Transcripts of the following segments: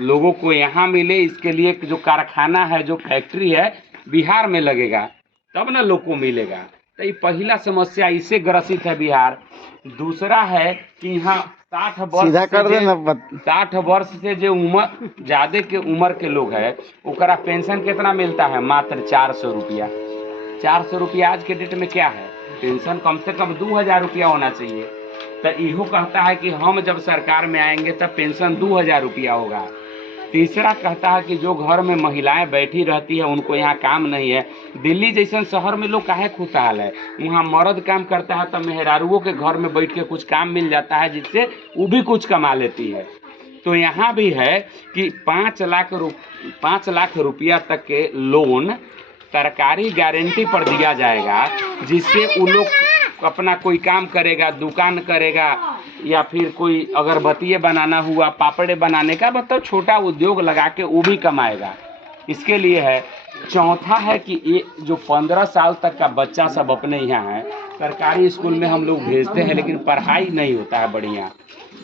लोगों को यहाँ मिले, इसके लिए जो कारखाना है, जो फैक्ट्री है बिहार में लगेगा तब ना लोग को मिलेगा। तो ये पहला समस्या इससे ग्रसित है बिहार। दूसरा है कि यहाँ 60 वर्ष से जो उम्र ज़्यादा के उम्र के लोग है ओकरा पेंशन कितना मिलता है? मात्र 400 रुपया। 400 रुपया आज के डेट में क्या है? पेंशन कम से कम 2000 रुपया होना चाहिए। तो इहो कहता है कि हम जब सरकार में आएंगे तब पेंशन 2000 रुपया होगा। तीसरा कहता है कि जो घर में महिलाएं बैठी रहती है उनको यहाँ काम नहीं है। दिल्ली जैसे शहर में लोग काहे खुशहाल है? वहाँ मर्द काम करता है तो मेहरारुओं के घर में बैठ के कुछ काम मिल जाता है जिससे वो भी कुछ कमा लेती है। तो यहाँ भी है कि 5 लाख रुपया तक के लोन सरकारी गारंटी पर दिया जाएगा, जिससे वो लोग अपना कोई काम करेगा, दुकान करेगा या फिर कोई अगरबत्ती बनाना हुआ, पापड़े बनाने का, मतलब छोटा उद्योग लगा के वो भी कमाएगा। इसके लिए है। चौथा है कि ये जो 15 साल तक का बच्चा सब अपने यहाँ है, सरकारी स्कूल में हम लोग भेजते हैं लेकिन पढ़ाई नहीं होता है बढ़िया।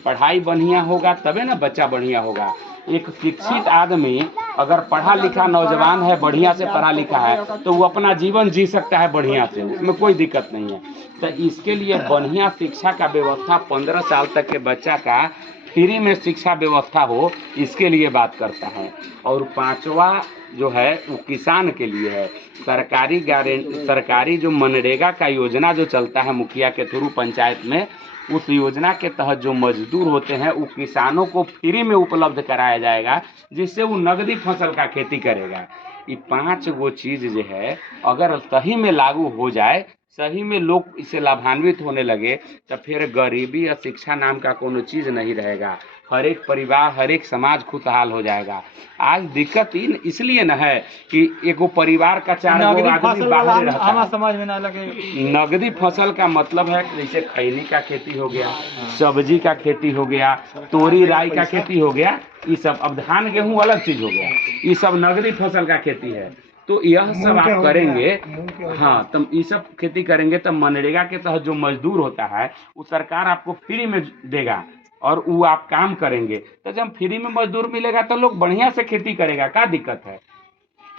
पढ़ाई बढ़िया होगा तबे ना बच्चा बढ़िया होगा। एक शिक्षित आदमी अगर पढ़ा लिखा नौजवान है, बढ़िया से पढ़ा लिखा है, तो वो अपना जीवन जी सकता है बढ़िया से, उसमें कोई दिक्कत नहीं है। तो इसके लिए बढ़िया शिक्षा का व्यवस्था 15 साल तक के बच्चा का फ्री में शिक्षा व्यवस्था हो, इसके लिए बात करता है। और पांचवा जो है वो किसान के लिए है। सरकारी जो मनरेगा का योजना जो चलता है मुखिया के थ्रू पंचायत में, उस योजना के तहत जो मजदूर होते हैं वो किसानों को फ्री में उपलब्ध कराया जाएगा, जिससे वो नगदी फसल का खेती करेगा। ये 5 गो चीज़ जो है अगर सही में लागू हो जाए, सही में लोग इससे लाभान्वित होने लगे, तो फिर गरीबी या शिक्षा नाम का कोनो चीज़ नहीं रहेगा। हर एक परिवार, हर एक समाज खुशहाल हो जाएगा। आज दिक्कत इसलिए न है कि एगो परिवार का 4 गो आदमी बाहर रहता है। समझ में ना लगे। नगदी फसल का मतलब है जैसे खैनी का खेती हो गया, सब्जी का खेती हो गया, तोरी राई का खेती हो गया, ये सब। अब धान गेहूं अलग चीज हो गया, ये सब नगदी फसल का खेती है। तो यह सब आप करेंगे, हाँ, तब ये सब खेती करेंगे तब मनरेगा के तहत जो मजदूर होता है वो सरकार आपको फ्री में देगा और वो आप काम करेंगे। तो जब फ्री में मजदूर मिलेगा तो लोग बढ़िया से खेती करेगा, क्या दिक्कत है?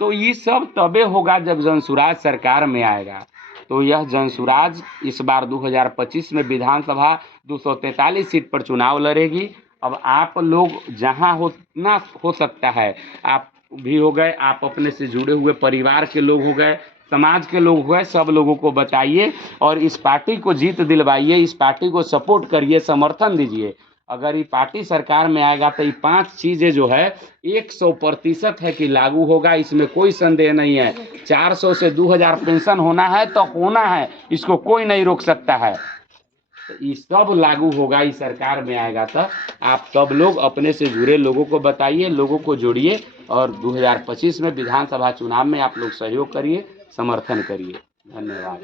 तो ये सब तबे होगा जब जनसुराज सरकार में आएगा। तो यह जनसुराज इस बार 2025 में विधानसभा 243 सीट पर चुनाव लड़ेगी। अब आप लोग जहां ना हो सकता है, आप भी हो गए, आप अपने से जुड़े हुए परिवार के लोग हो गए, समाज के लोग हुए, सब लोगों को बताइए और इस पार्टी को जीत दिलवाइए, इस पार्टी को सपोर्ट करिए, समर्थन दीजिए। अगर ये पार्टी सरकार में आएगा तो ये 5 चीज़ें जो है 100% है कि लागू होगा, इसमें कोई संदेह नहीं है। 400 से 2000 पेंशन होना है तो होना है, इसको कोई नहीं रोक सकता है। तो ये सब लागू होगा, इस सरकार में आएगा। तो आप सब लोग अपने से जुड़े लोगों को बताइए, लोगों को जोड़िए और 2025 में विधानसभा चुनाव में आप लोग सहयोग करिए, समर्थन करिए। धन्यवाद।